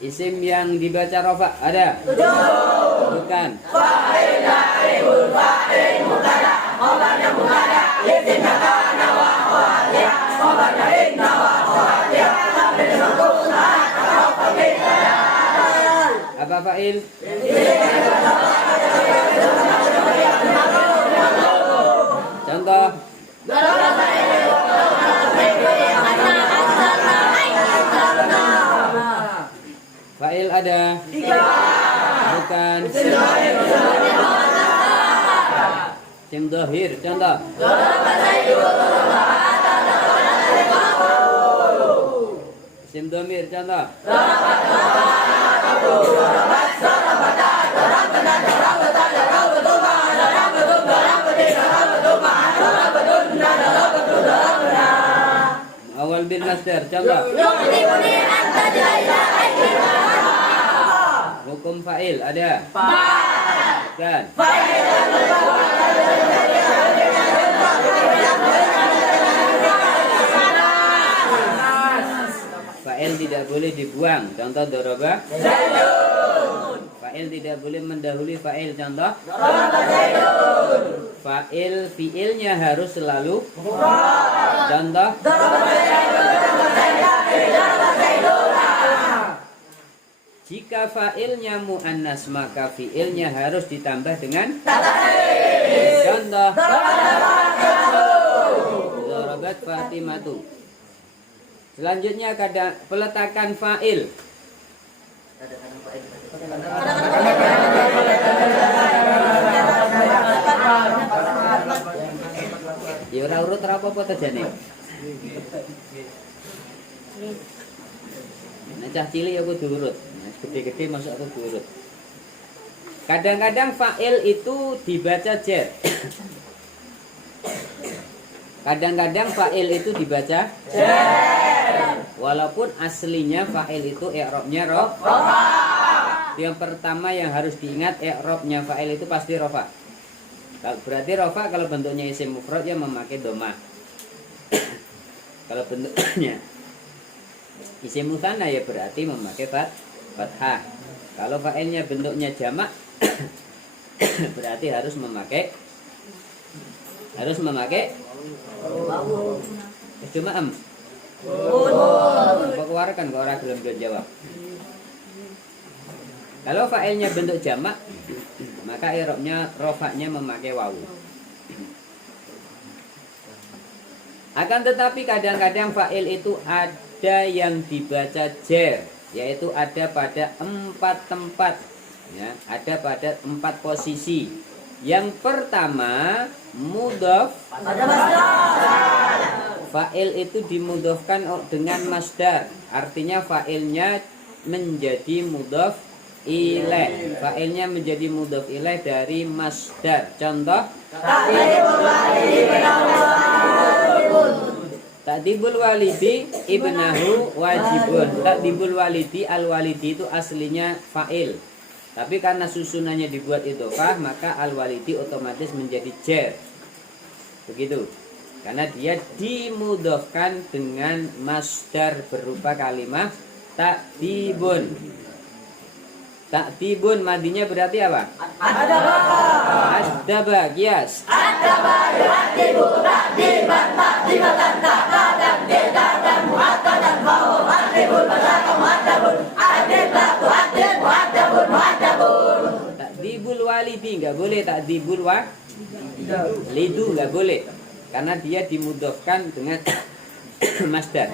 Isim yang dibaca rofa ada? 7. Bukan. Fa'il, naibul fa'il, mubtada, khabarnya mubtada, isimnya kana wa khawatir, khabarnya inna wa khawatir, tabir maqul, rofa bidaya. Apa fa'il? Contoh. Fa'il ada? 3. Bukan. Isim dhahir. Contoh. Isim dhamir. Contoh. Awal bil masdar. Contoh. Hukum fa'il ada? Bukan. Fa'il tidak boleh dibuang. Contoh doroba. Fa'il tidak boleh mendahului fa'il. Contoh. Fa'il fi'ilnya harus selalu. Contoh. Jika fa'ilnya mu'annas maka fi'ilnya harus ditambah dengan contoh. Dorobat Fatimatu. Selanjutnya peletakan fa'il. Ya ora urut ora apa-apa tajane. Nah cah cilik ya kudu urut. Nah gede-gede masuk aku urut. Kadang-kadang fa'il itu dibaca jar. Kadang-kadang fa'il itu dibaca jar. Walaupun aslinya fa'il itu i'rabnya rafa. Yang pertama yang harus diingat i'rabnya fa'il itu pasti rafa. Berarti rafa kalau bentuknya isim mufrad ya memakai dhamma. Kalau bentuknya isim mutsanna ya berarti memakai fathah. Kalau fa'ilnya bentuknya jamak berarti harus memakai cuma apa keluarkan kalau orang belum jawab. Kalau fa'ilnya bentuk jamak maka i'rabnya rofaknya memakai wawu. Akan tetapi kadang-kadang fa'il itu ada yang dibaca jar, yaitu ada pada 4 tempat ya, ada pada 4 posisi. Yang pertama mudhaf. Fa'il itu dimudhafkan dengan masdar, artinya fa'ilnya menjadi mudhaf ilaih. Fa'ilnya menjadi mudhaf ilaih dari masdar. Contoh. Ta'dibul walidi ibnahu wajibun. Ta'dibul walidi al-walidi itu aslinya fa'il. Tapi karena susunannya dibuat idhofah maka al-walidi otomatis menjadi jar. Begitu. Karena dia dimudhafkan dengan masdar berupa kalimat ta'dibun. Ta'dibun madinya berarti apa? Adaba, kias. Adaba yu'adibu ta'diban ta'dibatan ta'adan didadan mu'atadan fahu adibun masaka mu'adabun adib la tu'adib mu'adabun mu'adabun. Ta'dibul walidi enggak boleh, ta'dibul walidu enggak boleh. Karena dia dimudhafkan dengan masdar.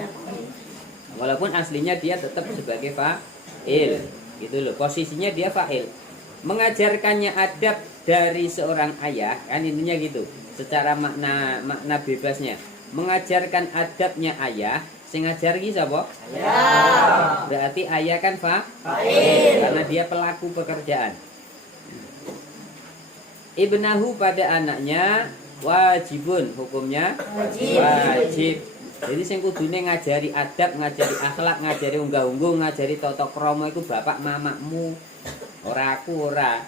Walaupun aslinya dia tetap sebagai fa'il. Gitu loh, posisinya dia fa'il. Mengajarkannya adab dari seorang ayah, kan intinya gitu. Secara makna bebasnya, mengajarkan adabnya ayah, sing ngajar iki sapa? Ayah. Berarti ayah kan fa'il karena dia pelaku pekerjaan. Ibnahu pada anaknya wajibun, hukumnya wajib. Jadi sing kudune ngajari adab, ngajari akhlak, ngajari unggah-ungguh, ngajari tata krama iku bapak mamakmu. Ora aku ora.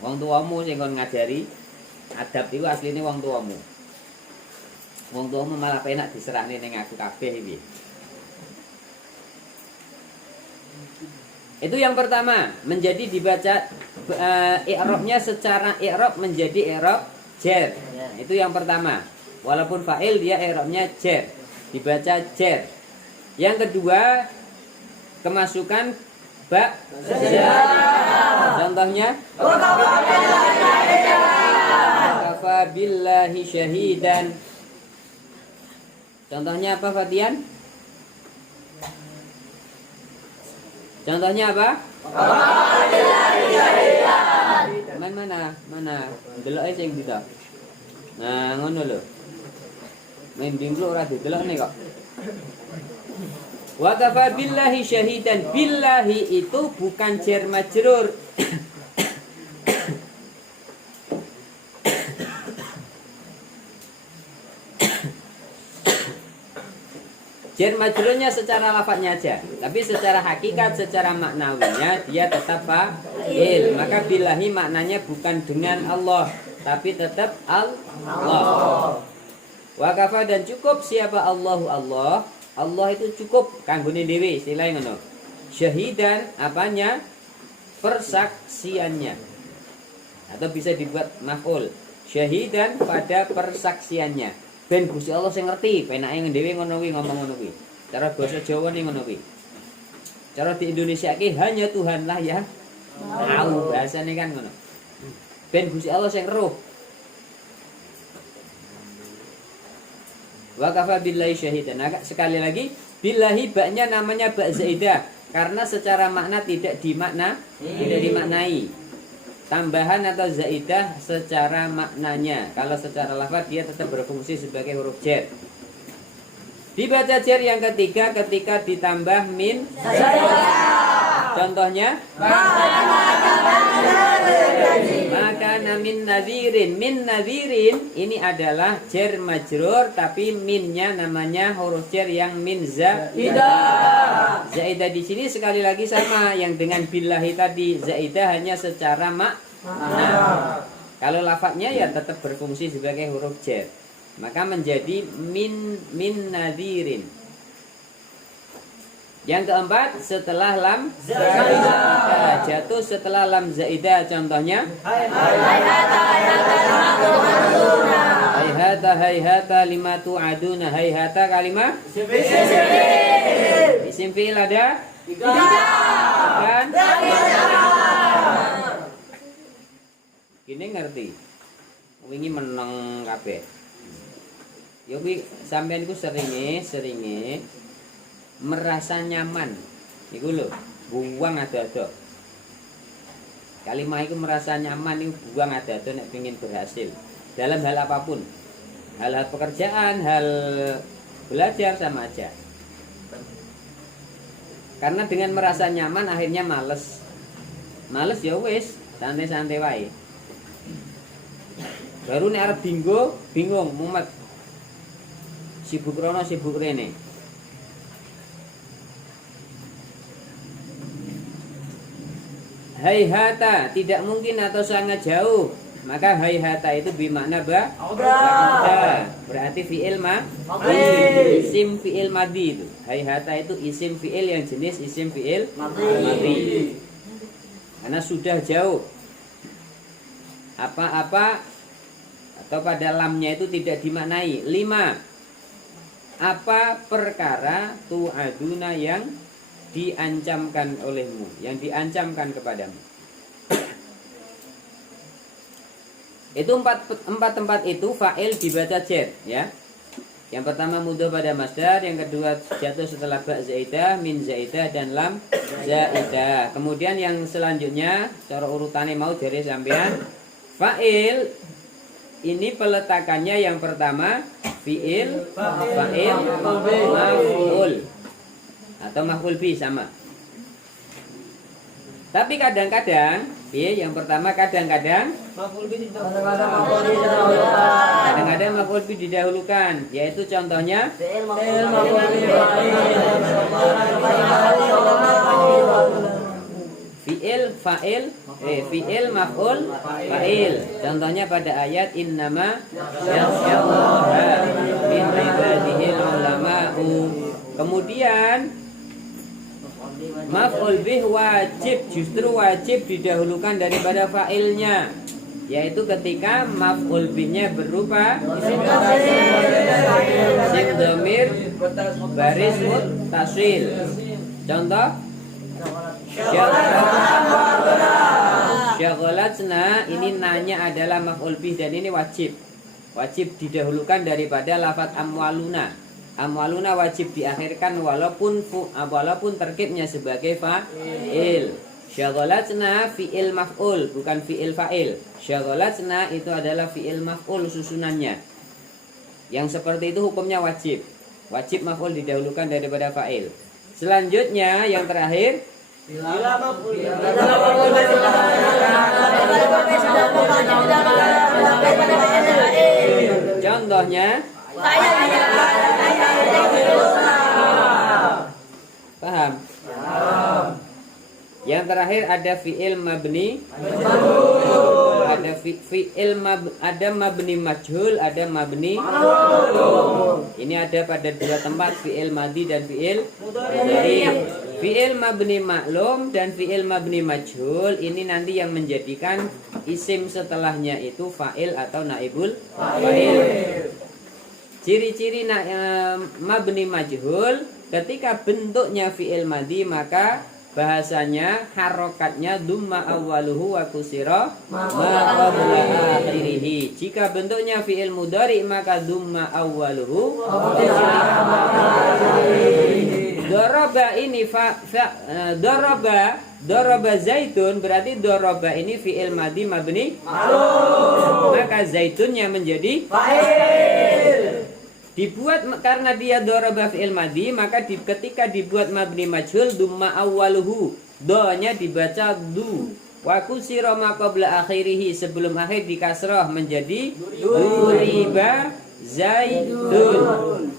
Wong tuamu sing kon ngajari adab iku asline wong tuamu. Wong tuamu malah penak diserahne ning aku kabeh iki. Itu yang pertama, menjadi dibaca i'rabnya secara i'rab menjadi i'rab jar. Itu yang pertama. Walaupun fa'il dia i'rabnya jar, dibaca jar. Yang kedua, kemasukan ba jar. Contohnya kafa billahi syahidan. Contohnya apa, Fatian? Contohnya apa? Mana? Delok sing kita. Nah, ngono lho. Main bimblo ora didelok nih kok. Wa kafa billahi syahidan. Billahi itu bukan jar majrur. Jar majrurnya secara lafadznya aja, tapi secara hakikat, secara maknawinya dia tetap fa'il. Maka billahi maknanya bukan dengan Allah, tapi tetap Allah. Wa kafa dan cukup siapa Allahu Allah. Allah itu cukup kanggone dhewe, istilahnya ngono. Syahidan apanya? Persaksiannya. Atau bisa dibuat maf'ul. Syahidan pada persaksiannya. Ben Gusti Allah sing ngerti, penake dhewe ngono kuwi ngomong ngono kuwi. Cara basa Jawa ning ngono kuwi. Cara di Indonesia ki hanya Tuhanlah yang tahu, bahasane kan ngono. Ben Gusti Allah sing roh. Wa kafa billahi syahidan. Nah, sekali lagi, billahi baknya namanya ba zaidah karena secara makna tidak dimaknai. Tambahan atau zaidah secara maknanya. Kalau secara lafaz dia tetap berfungsi sebagai huruf jar. Dibaca jar yang ketiga ketika ditambah min zaidah. Contohnya maka min nadhirin. Min nadhirin ini adalah jar majrur tapi minnya namanya huruf jar yang min zaidah. Zaidah di sini sekali lagi sama yang dengan billahi tadi. Zaidah hanya secara makna. Kalau lafadznya ya tetap berfungsi sebagai huruf jar. Maka menjadi min nadhirin. Yang keempat setelah lam zaidah. Jatuh setelah lam zaidah. Contohnya hayhata lima tu'aduna. Hayhata kalimah isim fi'il ada? Kan? Gini ngerti. Wingi meneng kabeh. Ya kuwi sampean iku seringe merasa nyaman. Iku lho, buang ada-ada. Kalimah itu merasa nyaman itu buang ada-ada nek pengin berhasil. Dalam hal apapun. Hal-hal pekerjaan, hal belajar sama aja. Karena dengan merasa nyaman akhirnya males. Males ya wis, santai-santai wae. Baru nek arep bingung, mumet. Sibuk rono, sibuk rene. Hayhata tidak mungkin atau sangat jauh. Maka hayhata itu bermakna berarti fi'il isim fi'il madhi itu. Hayhata itu isim fi'il yang jenis isim fi'il madhi. Karena sudah jauh. Apa-apa atau pada lamnya itu tidak dimaknai. 5. Apa perkara tu'aduna yang diancamkan olehmu, yang diancamkan kepadamu. Itu empat tempat itu fa'il dibaca jar, ya. Yang pertama mudhof pada masdar, yang kedua jatuh setelah ba zaidah, min zaidah dan lam zaidah. Kemudian yang selanjutnya cara urutannya mau dari sampean fa'il ini peletakannya yang pertama fi'il maf'ul atau maf'ul bi sama. Tapi kadang-kadang yang pertama kadang-kadang maf'ul bi didahulukan, yaitu contohnya fi'il maf'ul fa'il. Contohnya pada ayat innama yakhsyallaha min ibadihil ulama'u. Kemudian Maf'ul bih wajib, justru wajib didahulukan daripada fa'ilnya, yaitu ketika maf'ul bihnya berupa isim dhamir baris muttasil. Contoh syaghalatna, ini nanya adalah maf'ul bih dan ini wajib didahulukan daripada lafaz amwaluna. Amwaluna wajib diakhirkan walaupun terkibnya sebagai fa'il. Syaghalatna fi'il maf'ul, bukan fi'il fa'il. Syaghalatna itu adalah fi'il maf'ul susunannya. Yang seperti itu hukumnya wajib. Wajib maf'ul didahulukan daripada fa'il. Selanjutnya yang terakhir, contohnya paham? Yang terakhir ada fi'il mabni, ada mabni majhul, ada mabni. Ini ada pada dua tempat, fi'il madi dan fi'il mudhari. Fi'il mabni maklum dan fi'il mabni majhul ini nanti yang menjadikan isim setelahnya itu fa'il atau naibul fa'il. Ciri-ciri mabni majhul, ketika bentuknya fi'il madi maka bahasanya harokatnya dumma awwaluhu wa kusira ma qabla akhirih. Jika bentuknya fi'il mudhari maka dumma awwaluhu wa Doroba ini doroba zaitun, berarti doroba ini fi'il madi mabni maka zaitunnya menjadi fa'il. Dibuat karena dia doroba fi'il madi, maka ketika dibuat mabni majhul dumma awwaluhu, do-nya dibaca du, wa kusira ma qabla akhirih, sebelum akhir dikasrah menjadi duriba zaitun.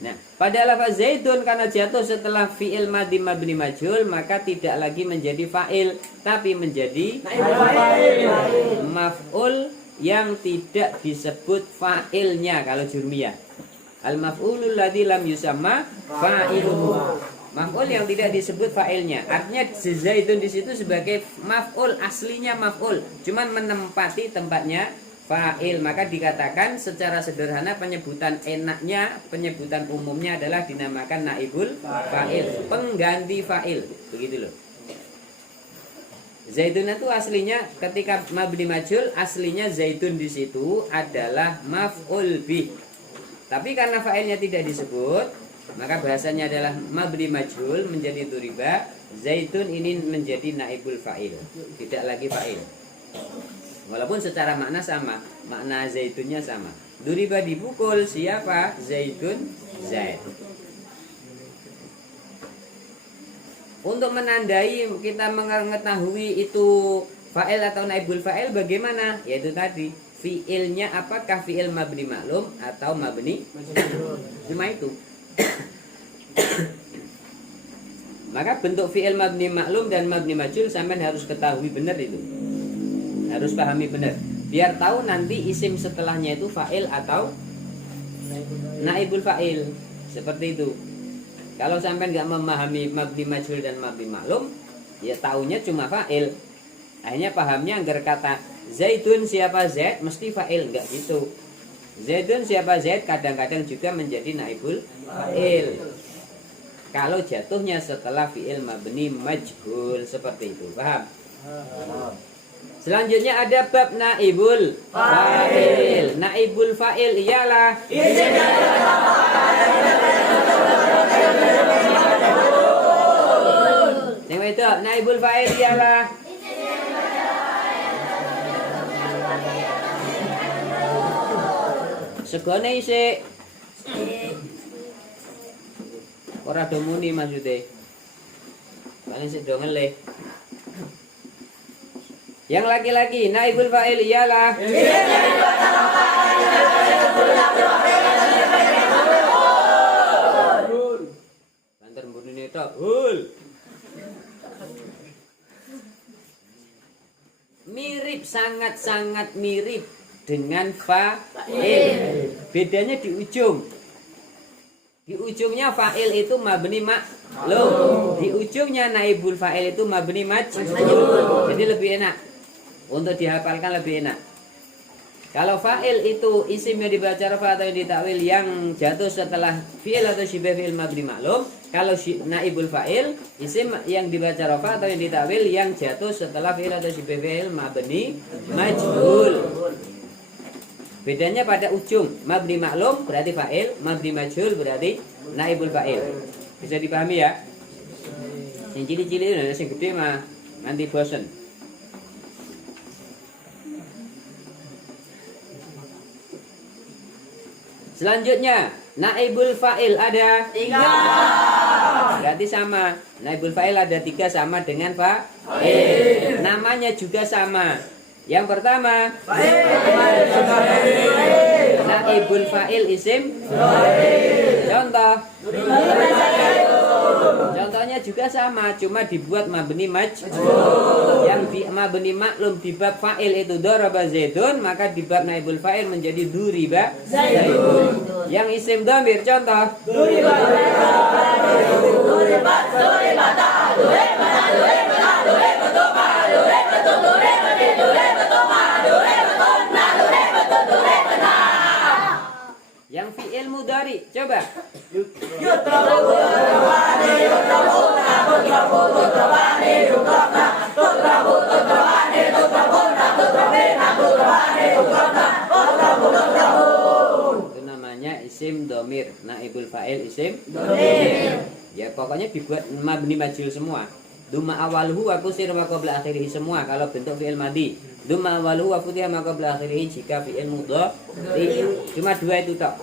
Nah, pada lafaz zaitun karena jatuh setelah fi'il madi mabni majhul maka tidak lagi menjadi fa'il tapi menjadi maf'ul yang tidak disebut fa'ilnya kalau jurmiyah. Al-maf'ulul ladzi lam yusamma fa'iluhu. Maf'ul yang tidak disebut fa'ilnya. Artinya zaitun di situ sebagai maf'ul, aslinya maf'ul, cuman menempati tempatnya fa'il. Maka dikatakan secara sederhana penyebutan enaknya, penyebutan umumnya adalah dinamakan naibul fa'il, pengganti fa'il. Begitu loh. Zaitun itu aslinya ketika mabni majhul, aslinya zaitun di situ adalah maf'ul bih. Tapi karena fa'ilnya tidak disebut, maka bahasanya adalah mabni majhul menjadi duriba, zaitun ini menjadi naibul fa'il, tidak lagi fa'il. Walaupun secara makna sama, makna zaitunnya sama. Duriba dipukul, siapa? Zaitun, Zaid. Untuk menandai kita mengetahui itu fa'il atau naibul fa'il bagaimana? Yaitu tadi, fi'ilnya apakah fi'il mabni maklum atau mabni? Cuma itu. Maka bentuk fi'il mabni maklum dan mabni majhul sampean harus ketahui benar itu. Harus pahami benar. Biar tahu nanti isim setelahnya itu fa'il atau naibul fa'il. Seperti itu. Kalau sampai nggak memahami mabni majhul dan mabni maklum, ya taunya cuma fa'il. Akhirnya pahamnya agar kata zaitun siapa Zaid mesti fa'il, enggak gitu. Zaitun siapa Zaid kadang-kadang juga menjadi naibul fa'il. Kalau jatuhnya setelah fi'il mabni majhul seperti itu. Paham? Selanjutnya ada bab naibul fa'il. Naibul fa'il ialah yang itu naibul fa'il ialah segone isik ora do muni maksude. Paling sik do ngelih. Yang laki-laki naibul fa'il ialah banter mbunine tok. Hul. Mirip, sangat-sangat mirip dengan fa'il. Bedanya di ujung. Di ujungnya fa'il itu mabni Di ujungnya naibul fa'il itu mabni majhul. Jadi lebih enak. Untuk dihafalkan lebih enak. Kalau fa'il itu isim yang dibaca rafa atau yang ditakwil yang jatuh setelah fi'il atau syibah fi'il mabni maklum. Kalau naibul fa'il isim yang dibaca rafa atau yang ditakwil yang jatuh setelah fi'il atau syibah fi'il mabni majhul. Bedanya pada ujung. Mabni maklum berarti fa'il, mabni majhul berarti naibul fa'il. Bisa dipahami ya? Yang cili-cili itu, yang gede mah nanti bosen. Selanjutnya, naibul fa'il ada 3. Berarti sama. Naibul fa'il ada 3 sama dengan fa'il. Namanya juga sama. Yang pertama, naibul fa'il isim. Contoh. Contohnya juga sama, cuma dibuat mabni majhul. Yang di mabni maklum di bab fa'il itu daraba zaidun, maka di bab naibul fa'il menjadi duriba zaidun. Yang isim dhamir contoh. Yang fi'il mudhari coba. Itu namanya isim dhamir, naibul fa'il isim dhamir. Ya pokoknya dibuat mabni majhul semua. Duma awalhu wa kusir ma qabla akhirih semua kalau bentuk fi'il madhi. Duma awalhu wa futihah ma qabla akhirih jika fi'il mudhari. Cuma 2 itu tok.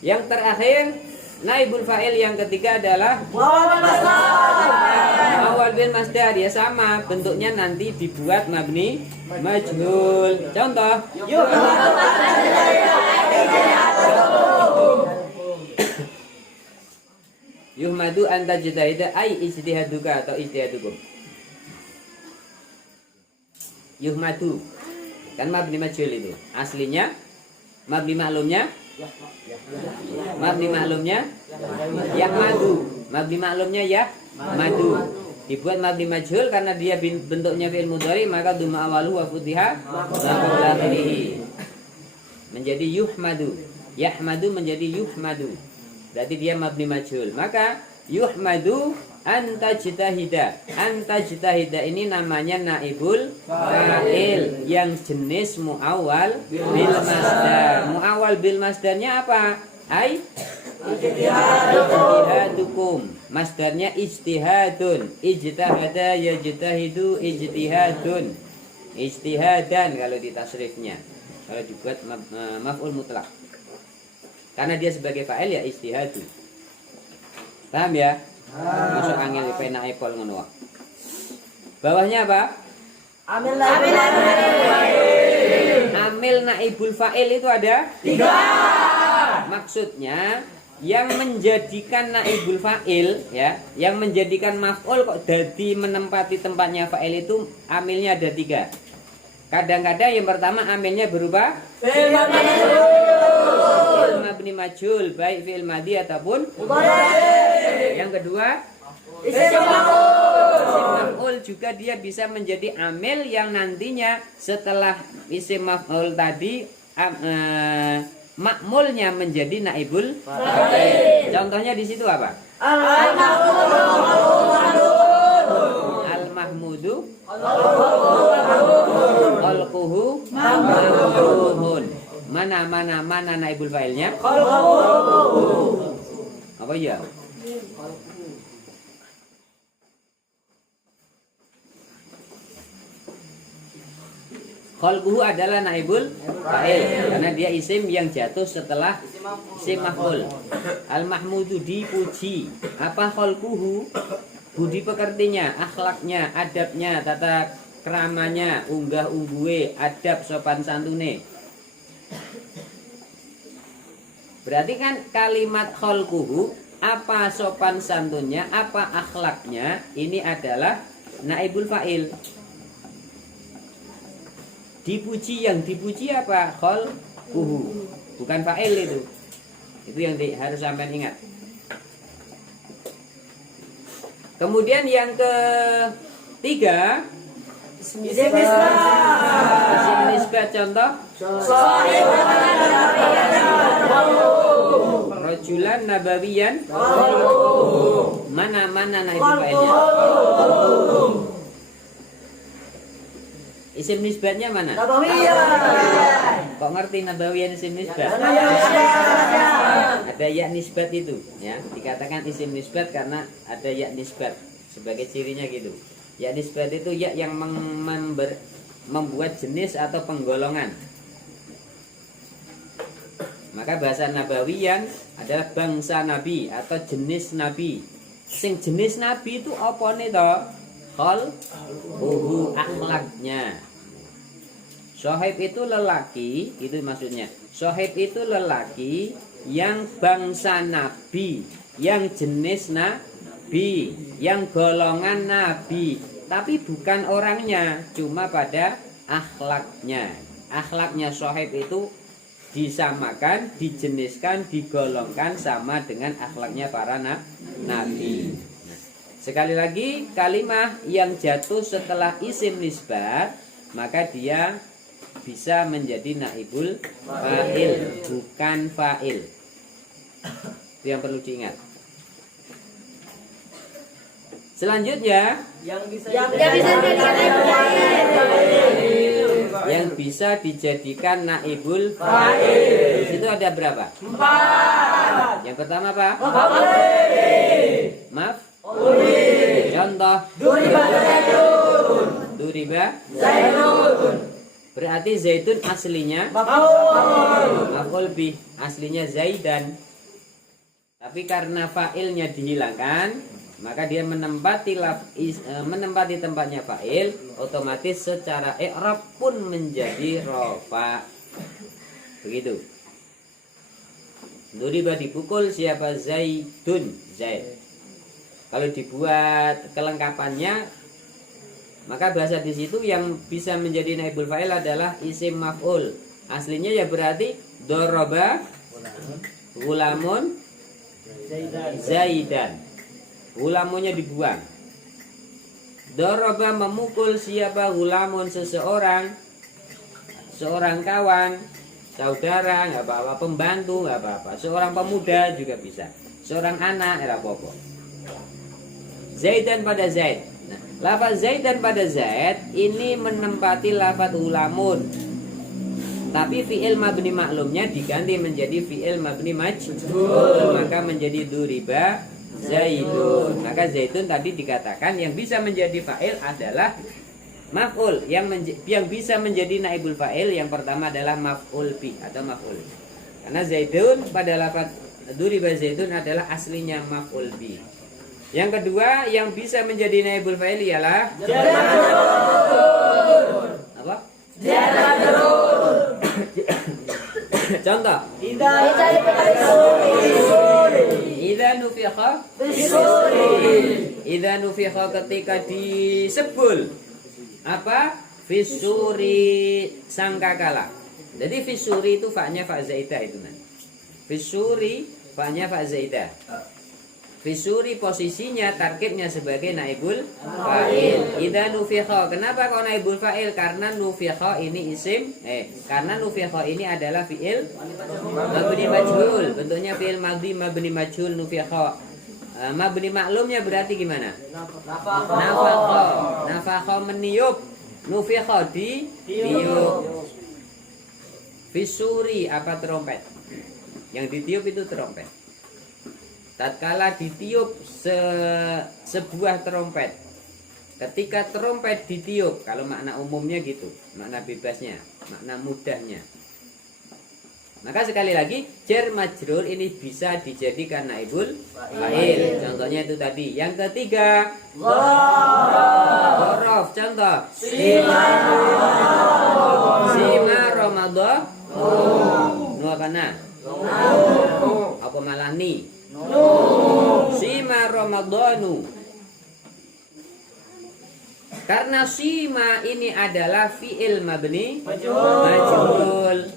Yang terakhir naibul fa'il yang ketiga adalah awal bil masdar. Ya sama, bentuknya nanti dibuat mabni majhul. Contoh. Yuhmadu anta jitahida ay ijtihaduka atau ijtihadukum. Yuhmadu kan mabni majhul itu. Aslinya mabni maklumnya yahmadu. Mabni maklumnya yahmadu. Dibuat mabni majhul karena dia bentuknya fi'il mudhari, maka dhamma awaluhu wa futiha ma qabla akhirih. Menjadi yuhmadu. Yahmadu menjadi yuhmadu. Berarti dia mabni majhul. Maka yuhmadu anta jitahida. Anta jitahida ini namanya naibul fa'il yang jenis muawwal bil masdar. Muawwal bil masdarnya apa? Ai ijtihadukum. Masdarnya ijtihadun. Ijtahada yajtahidu ijtihadun. Ijtihadan kalau di tasrifnya. Kalau dibuat maf'ul mutlak. Karena dia sebagai fa'il ya ijtihadu. Paham ya? Masuk angin di pena epol ngono. Bawahnya apa? Amil naibul fa'il itu ada 3. Maksudnya yang menjadikan naibul fa'il ya, yang menjadikan maf'ul kok jadi menempati tempatnya fa'il itu amilnya ada 3. Kadang-kadang yang pertama amilnya berupa mabni majhul, baik fi'il madhi ataupun mudhari. Yang kedua, isim maf'ul juga dia bisa menjadi amil yang nantinya setelah isim maf'ul tadi makmulnya menjadi naibul fa'il. Contohnya di situ apa? Al-mahmudu khalquhu mamduhun. Mana naibul fa'ilnya? Apa ya? Khalquhu adalah naibul fa'il karena dia isim yang jatuh setelah isim maf'ul. Al-mahmudu dipuji. Apa khalquhu? Budi pekertinya, akhlaknya, adabnya, tata keramanya, unggah ungguhe, adab sopan santune. Berarti kan kalimat khalquhu, apa sopan santunnya, apa akhlaknya, ini adalah naibul fa'il. Dipuji, yang dipuji apa? Khalquhu. Bukan fa'il itu. Itu yang harus sampai ingat. Kemudian yang ketiga, Isim nisbah. isim nisbah contoh Sahih rajulan nabawiyan. Mana naibul fa'ilnya? Isim nisbatnya mana? Nabawiyah. Kok ngerti nabawiyan isim nisbat? Ada ya nisbat itu, ya. Dikatakan isim nisbat karena ada ya nisbat sebagai cirinya gitu. Ya nisbat itu ya yang membuat jenis atau penggolongan. Maka bahasa nabawiyan adalah bangsa nabi atau jenis nabi. Sing jenis nabi itu apa nih toh? Akhlaknya. Sohib itu lelaki, itu maksudnya. Sohib itu lelaki yang bangsa nabi, yang jenis nabi, yang golongan nabi, tapi bukan orangnya, cuma pada akhlaknya. Akhlaknya sohib itu disamakan, dijeniskan, digolongkan sama dengan akhlaknya para nabi. Nah, sekali lagi, kalimah yang jatuh setelah isim nisbat, maka dia bisa menjadi naibul fa'il, bukan fa'il. Itu yang perlu diingat. Selanjutnya, yang bisa dijadikan naibul fa'il. Yang bisa dijadikan naibul fa'il. Di situ ada berapa? 4. Yang pertama apa? Maaf. Contoh. Duriba zaitun. Duriba Zaitun. berarti zaitun aslinya Maf'ul. maf'ul bih, aslinya zaidan. Tapi karena fa'ilnya dihilangkan, maka dia menempati tempatnya fa'il, otomatis secara i'rab pun menjadi rofa. Begitu. Duriba dipukul siapa? Zaidun, Zaid. Kalau dibuat kelengkapannya, maka bahasa di situ yang bisa menjadi naibul fa'il adalah isim maf'ul. Aslinya ya berarti doroba gulamun zaidan. Gulamunnya dibuang. Doroba memukul siapa? Gulamun seseorang, seorang kawan, saudara, nggak apa-apa, pembantu nggak apa-apa, seorang pemuda juga bisa, seorang anak nggak apa-apa. Zaidan pada Zaid. Nah, lafaz Zaidan pada Zaid ini menempati lafaz gulamun. Tapi fi'il mabni maklumnya diganti menjadi fi'il mabni majhul, maka menjadi duriba Zaidun. Maka Zaidun tadi dikatakan yang bisa menjadi fa'il adalah maf'ul. Yang bisa menjadi naibul fa'il yang pertama adalah maf'ul bi atau maf'ul. Karena Zaidun pada lafaz duriba Zaidun adalah aslinya maf'ul bi. Yang kedua yang bisa menjadi naibul fa'il ialah apa? Contoh. Idza nufikha ketika disebul apa? Fisuri sangkakala. Jadi fisuri itu fa-nya fa zaidah itu nanti. Fisuri fa-nya fa zaidah. Fisuri posisinya tarkibnya sebagai naibul fa'il. Idza nufikha. Kenapa kok naibul fa'il? Karena nufikha ini isim karena nufikha ini adalah fi'il mabni majhul. Bentuknya fi'il madhi mabni majhul nufikha. Mabni maklumnya berarti gimana? Nafakha. Nafakha meniup. Nufikha ditiup. Fisuri apa? Trompet. Yang ditiup itu trompet. Tatkala ditiup sebuah trompet, ketika trompet ditiup, kalau makna umumnya gitu, makna bebasnya, makna mudahnya, maka sekali lagi jar majrur ini bisa dijadikan naibul fa'il. Contohnya itu tadi. Yang ketiga dhorof. Contoh sima Ramadan nu apa na apa malah ni sima Ramadhanu. Karena sima ini adalah fi'il mabni majhul.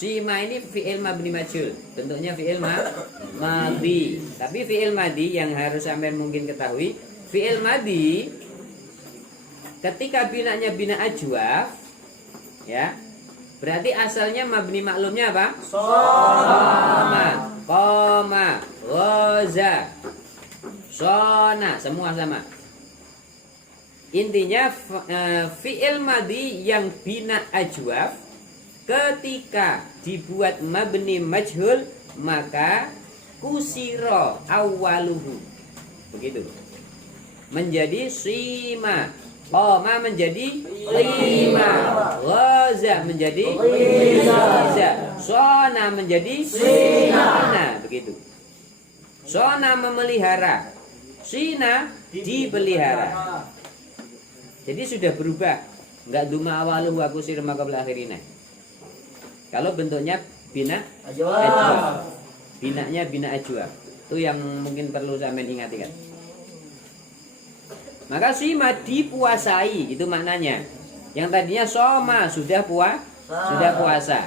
Sima ini fi'il mabni majhul, bentuknya fi'il madhi. Tapi fi'il madhi yang harus sampai mungkin ketahui, fi'il madhi ketika binanya bina ajwaf, ya, berarti asalnya mabni maklumnya apa? Soma, koma, goza, sona, semua sama. Intinya fi'il madhi yang bina ajwaf ketika dibuat mabni majhul maka kusiro awaluhu, begitu, menjadi sima, koma menjadi lima, goza menjadi liza, sona menjadi sina, begitu. Sona memelihara, sina dipelihara. Jadi sudah berubah, nggak duma awaluhu aku sirma qabla akhirina. Kalau bentuknya bina ajwaf, binanya bina ajwaf, itu yang mungkin perlu sampean ingat-ingat. Maka sima dipuasai, itu maknanya. Yang tadinya soma sudah puasa.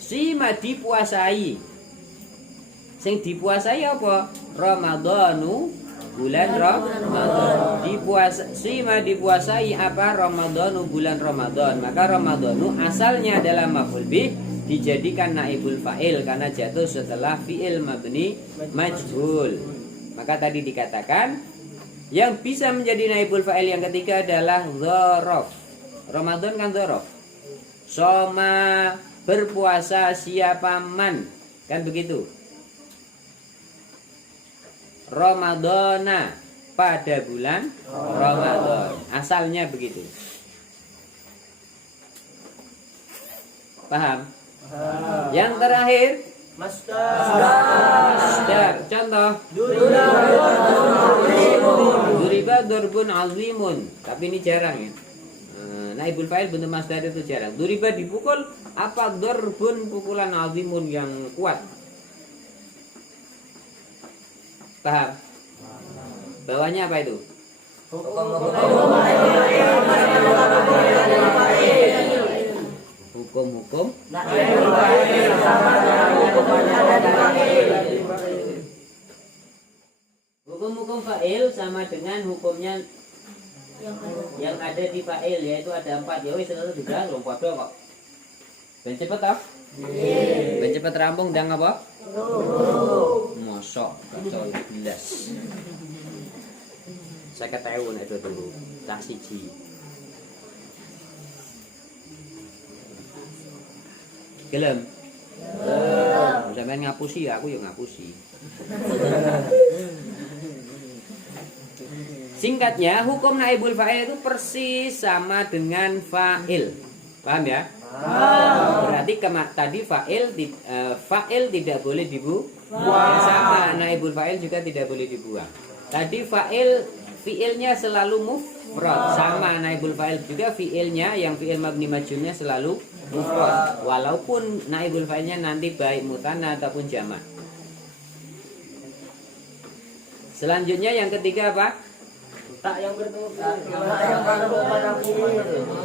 Sima dipuasai. Sing dipuasai apa? Ramadhanu, bulan Ramadan. Sima dipuasai apa? Ramadhanu, bulan Ramadan. Maka Ramadhanu asalnya adalah maf'ul bih, dijadikan naibul fa'il karena jatuh setelah fi'il mabni majhul. Maka tadi dikatakan yang bisa menjadi naibul fa'il yang ketiga adalah dzaraf. Ramadan kan dzaraf. Soma berpuasa siapa man, kan begitu. Ramadana pada bulan Ramadan. Asalnya begitu. Paham? Yang terakhir masdar. Contoh duriba durbun azimun. Tapi ini jarang ya. Naibul fa'il bentuk masdar itu jarang. Duriba dipukul, apa durbun pukulan azimun yang kuat. Paham? Bawahnya apa itu? Hukum-hukum hukum-hukum fa'il sama dengan hukumnya yang ada di fa'il, yaitu ada 4. Ya wis terus juga lompat kok. Ben cepet toh? Ben cepet rampung ndang apa? Mosok kacau belas. Saya ketahui itu dulu tak siji. Gelem? Sampeyan ngapusi ya, aku ya ngapusi. Singkatnya, hukum naibul fa'il itu persis sama dengan fa'il. Paham ya? Berarti tadi fa'il tidak boleh dibuang. Sama naibul fa'il juga tidak boleh dibuang. Tadi fi'ilnya selalu mufrad. Sama naibul fa'il juga fi'ilnya yang fi'il mabni majhulnya selalu mufrad. Walaupun naibul fa'ilnya nanti baik mutanna ataupun jamak. Selanjutnya yang ketiga apa? Tak yang bertemu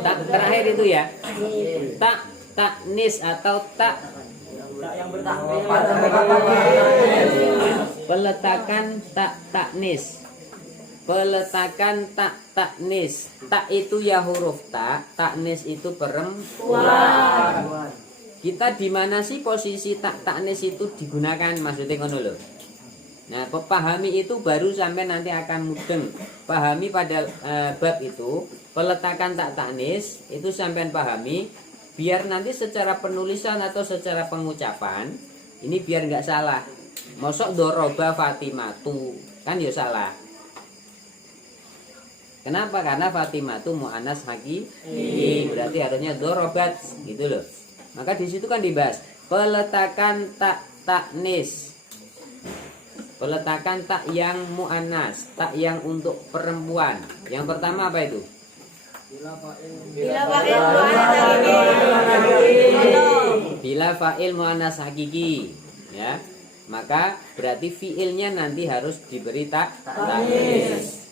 tak terakhir itu ya. Tak taknis atau tak yang bertemu peletakan tak taknis. Peletakan tak taknis. Tak itu ya huruf tak, taknis itu perempuan. Kita di mana sih posisi tak taknis itu digunakan, maksudnya ngono lho. Nah, pahami itu baru sampai nanti akan mudeng. Pahami pada bab itu, peletakan tak taknis itu sampai pahami, biar nanti secara penulisan atau secara pengucapan ini biar nggak salah. Mosok doroba Fatimatu kan ya salah. Kenapa? Karena Fatimatu mu'annas hakiki, berarti harusnya dorobat gitu loh. Maka di situ kan dibahas peletakan tak taknis. Peletakan tak yang mu'annas, tak yang untuk perempuan. Yang pertama apa itu? Bila fa'il mu'annas hakiki, ya. Maka berarti fi'ilnya nanti harus diberi tak taknis.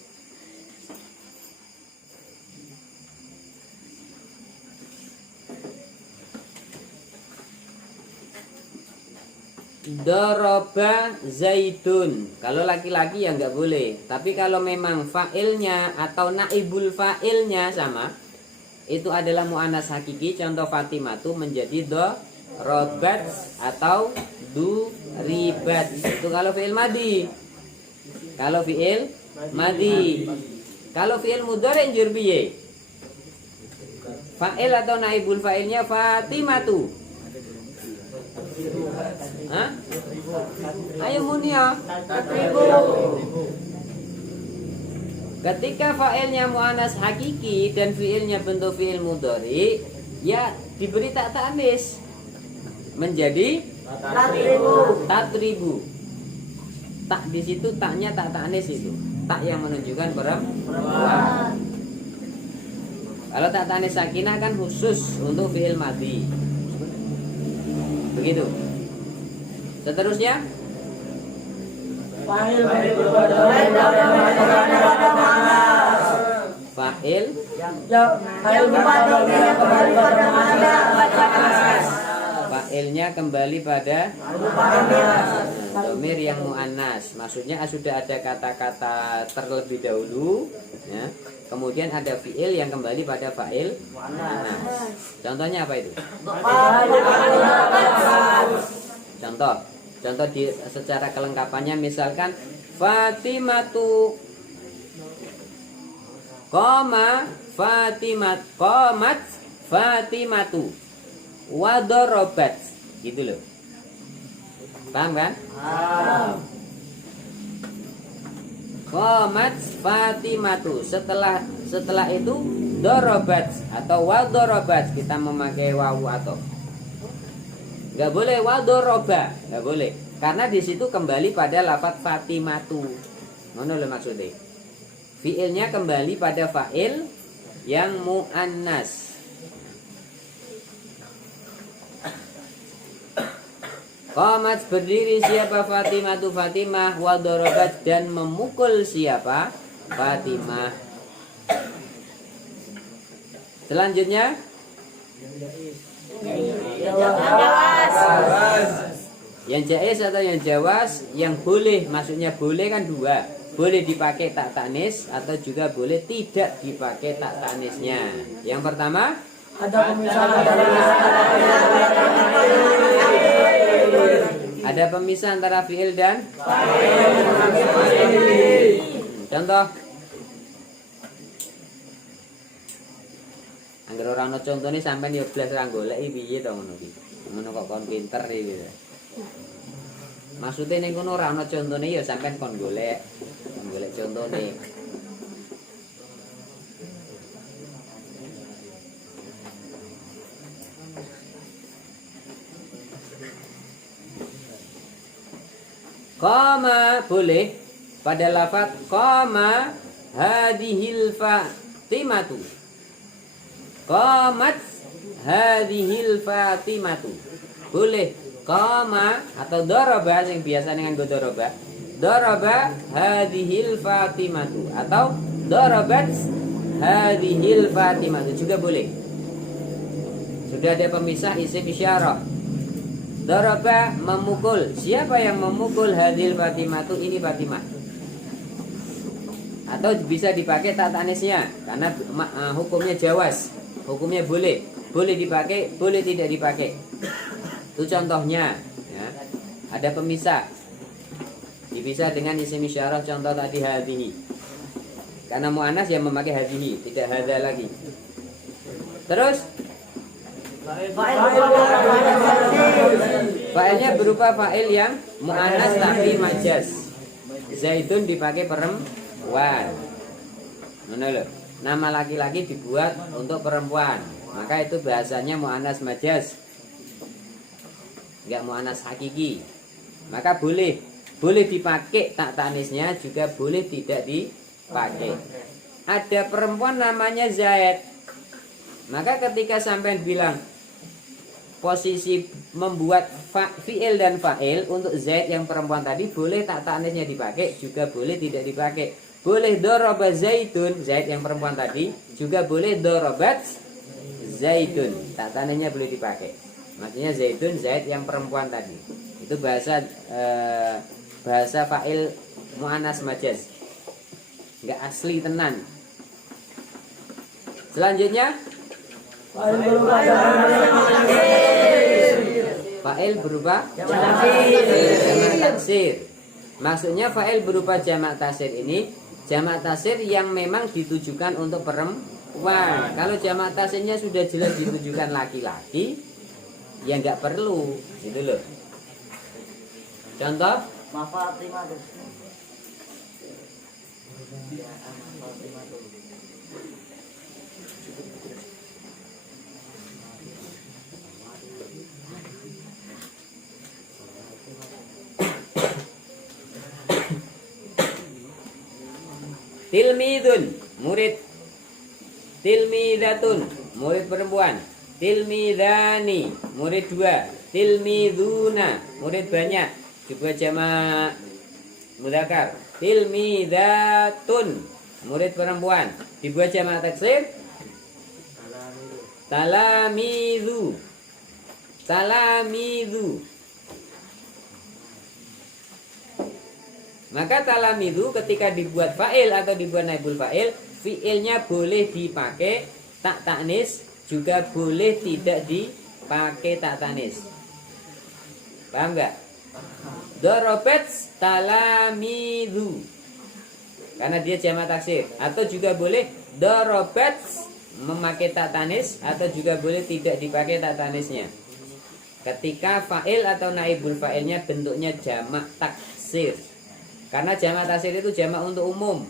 doroba zaidun. Kalau laki-laki ya nggak boleh. Tapi kalau memang fa'ilnya atau naibul fa'ilnya sama, itu adalah mu'annas hakiki. Contoh Fatimatu menjadi dorobat atau duribat. Itu kalau fi'il madi. Kalau fi'il madi. Kalau fi'il mudhari' njur piye? Fa'il atau naibul fa'ilnya Fatimatu. Hah? Ayo munia. Ketika fa'ilnya mu'annas hakiki dan fi'ilnya bentuk fi'il mudhari, ya diberi tak ta'nis menjadi tatribu. Tak di situ taknya tak ta'nis itu. Tak yang menunjukkan perempuan. Kalau tak ta'nis sakinah kan khusus untuk fi'il madhi. Begitu. Seterusnya fa'il fa'ilnya kembali pada domir yang mu'annas. Maksudnya sudah ada kata-kata terlebih dahulu ya. Kemudian ada fi'il yang kembali pada fa'il mu'annas. Contohnya apa itu? Contoh di secara kelengkapannya, misalkan Fatimatu qamat Fatimatu wa darabat, gitu loh. Paham kan? Qamat Fatimatu, setelah itu darabat atau wa darabat, kita memakai wawu atau nggak boleh wadoroba, nggak boleh, karena di situ kembali pada lafadz Fatimatu. Mana lo maksudnya? Fiilnya kembali pada fa'il yang mu'annas. Qamat berdiri siapa? Fatimatu Fatimah, wadorobat dan memukul siapa? Fatimah. Selanjutnya yang jaiz atau yang jawas, yang boleh, maksudnya boleh kan dua, boleh dipakai tak ta'nis atau juga boleh tidak dipakai tak ta'nisnya. Yang pertama ada pemisah antara fi'il dan contoh. Angger ora ana contone sampean yo blas ra goleki piye to ngono iki. Ngono kok kon pinter iki. Maksude ning kono ora ana contone ya sampean kon golek contone. Qama boleh pada lafaz qama hadhil fatimatu. Qamat hadhil fatimatu. Boleh qama atau daraba yang biasa dengan go daraba. Daraba hadhil fatimatu atau darabat hadhil fatimatu juga boleh. Sudah ada pemisah isim isyarah. Daraba memukul. Siapa yang memukul hadhil fatimatu? Ini Fatimah. Atau bisa dipakai tak ta'nisnya karena hukumnya jawas. Hukumnya boleh dipakai, boleh tidak dipakai. Itu contohnya ya. Ada pemisah. Dipisah dengan isim isyarah, contoh tadi hadhihi. Karena mu'annas yang memakai hadhihi, tidak hadza lagi. Terus fa'ilnya berupa fa'il yang mu'annas tapi majaz. Zaidun dipakai perempuan. Mana loh? Nama laki-laki dibuat untuk perempuan, maka itu bahasanya mu'annas majaz, enggak mu'annas hakiki. Maka boleh dipakai tak ta'nisnya, juga boleh tidak dipakai. Ada perempuan namanya Zaid, maka ketika sampai bilang posisi membuat fi'il dan fa'il untuk Zaid yang perempuan tadi, boleh tak ta'nisnya dipakai, juga boleh tidak dipakai. Boleh doroba Zaidun, Zaid yang perempuan tadi, juga boleh dorobat Zaidun, tak ta'nisnya boleh dipakai. Maksudnya Zaidun, Zaid yang perempuan tadi. Itu bahasa fa'il mu'annas majaz. Enggak asli tenan. Selanjutnya fa'il berupa jamak taksir. Maksudnya fa'il berupa jamak taksir ini jamak taksir yang memang ditujukan untuk perempuan. Kalau jamak taksirnya sudah jelas ditujukan laki-laki, ya nggak perlu, gitu loh. Contoh, tilmidun, murid. Tilmidatun, murid perempuan. Tilmidani, murid 2. Tilmiduna, murid banyak. Juga jamak mudzakkar. Tilmidatun, murid perempuan. Dibuat jamak taksir talamizu. Talamizu. Maka talamizu ketika dibuat fa'il atau dibuat naibul fa'il, fi'ilnya boleh dipakai tak ta'nis, juga boleh tidak dipakai tak ta'nis. Paham enggak? Dorobat talamizu, karena dia jamak taksir. Atau juga boleh dorobat memakai tak ta'nis, atau juga boleh tidak dipakai tak ta'nisnya. Ketika fa'il atau naibul fa'ilnya bentuknya jamak taksir. Karena jamak taksir itu jamak untuk umum.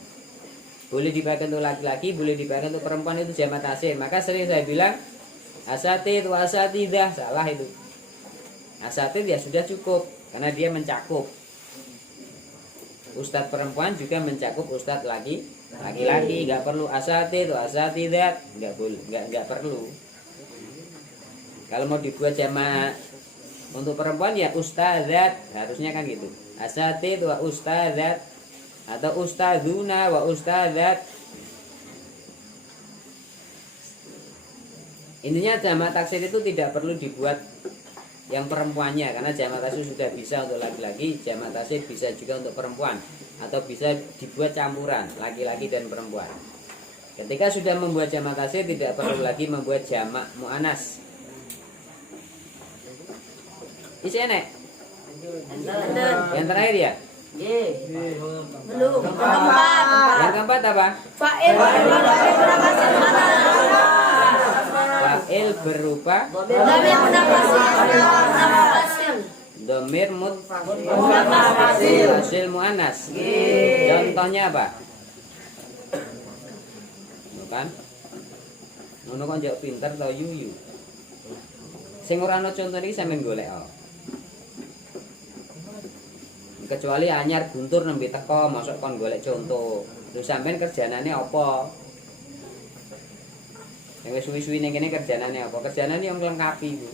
Boleh dipakai untuk laki-laki, boleh dipakai untuk perempuan, itu jamak taksir. Maka sering saya bilang asatid wa asatidah, salah itu. Asatid ya sudah cukup, karena dia mencakup. Ustadz perempuan juga mencakup ustadz laki-laki, nggak perlu asatid wa asatidat, nggak boleh, nggak perlu. Kalau mau dibuat jamak untuk perempuan ya ustadzat, harusnya kan gitu. Asatid wa ustadzat, atau ustadzuna wa ustadzat. Intinya jamak taksir itu tidak perlu dibuat yang perempuannya, karena jamak taksir sudah bisa untuk laki-laki, jamak taksir bisa juga untuk perempuan, atau bisa dibuat campuran laki-laki dan perempuan. Ketika sudah membuat jamak taksir tidak perlu lagi membuat jamak muannas. Isi enek. Yang terakhir ya? Belum. Yang keempat apa? Fa'il Fa'il berupa dhamir muttasil muannas. Contohnya apa? Bukan? Ngono kok njok pinter to yuyu. Sing ora ana contoh iki sampeyan golek. Kecuali anyar guntur nembe teko masuk kon golek contoh. Lho sampean kerjanane apa? Yang wis suwi-suwi ning kene kerjanane apa? Kerjanane yang lengkapi iku.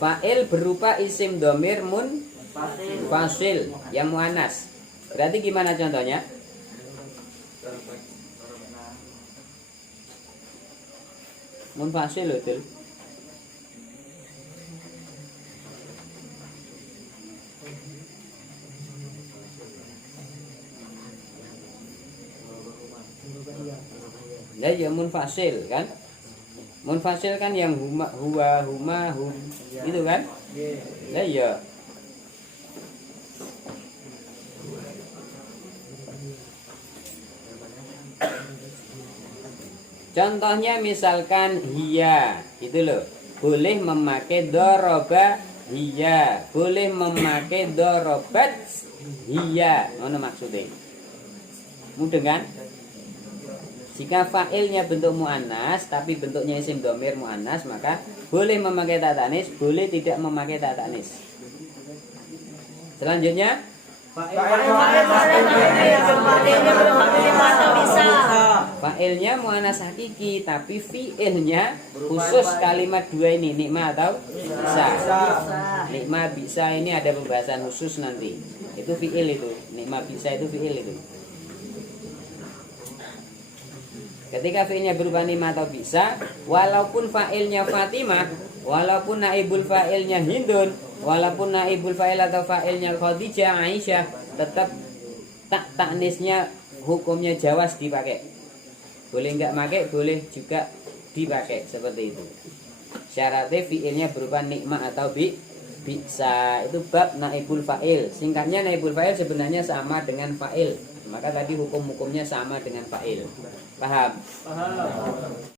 Fa'il berupa isim dhamir fasil yang muannas. Berarti gimana contohnya? Munfasil loh itu. Nah, ya munfasil kan? Munfasil kan yang huma, huwa, huma, hum, itu kan? Nah, ya. Contohnya misalkan hiya, itu loh, boleh memakai doroba hiya, boleh memakai dorobat hiya, mana maksudnya? Mudah kan? Jika fa'ilnya bentuk mu'annas tapi bentuknya isim dhamir mu'annas, maka boleh memakai ta ta'nis, boleh tidak memakai ta ta'nis. Selanjutnya fa'ilnya mu'annas hakiki tapi fi'ilnya khusus kalimat dua ini, nikma atau bisa. Nikma bisa ini ada pembahasan khusus nanti. Itu fi'il itu, nikma bisa itu fi'il itu. Ketika fi'ilnya berupa ni'ma atau bisa, walaupun fa'ilnya Fatimah, walaupun naibul fa'ilnya Hindun, walaupun naibul fa'il atau fa'ilnya Khadijah, Aisyah, tetap taknisnya hukumnya jawaz dipakai. Boleh enggak pakai, boleh juga dipakai seperti itu. Syaratnya fi'ilnya berupa nikmah atau bisa. Itu bab naibul fa'il. Singkatnya naibul fa'il sebenarnya sama dengan fa'il. Maka tadi hukum-hukumnya sama dengan fa'il. Paham? Paham.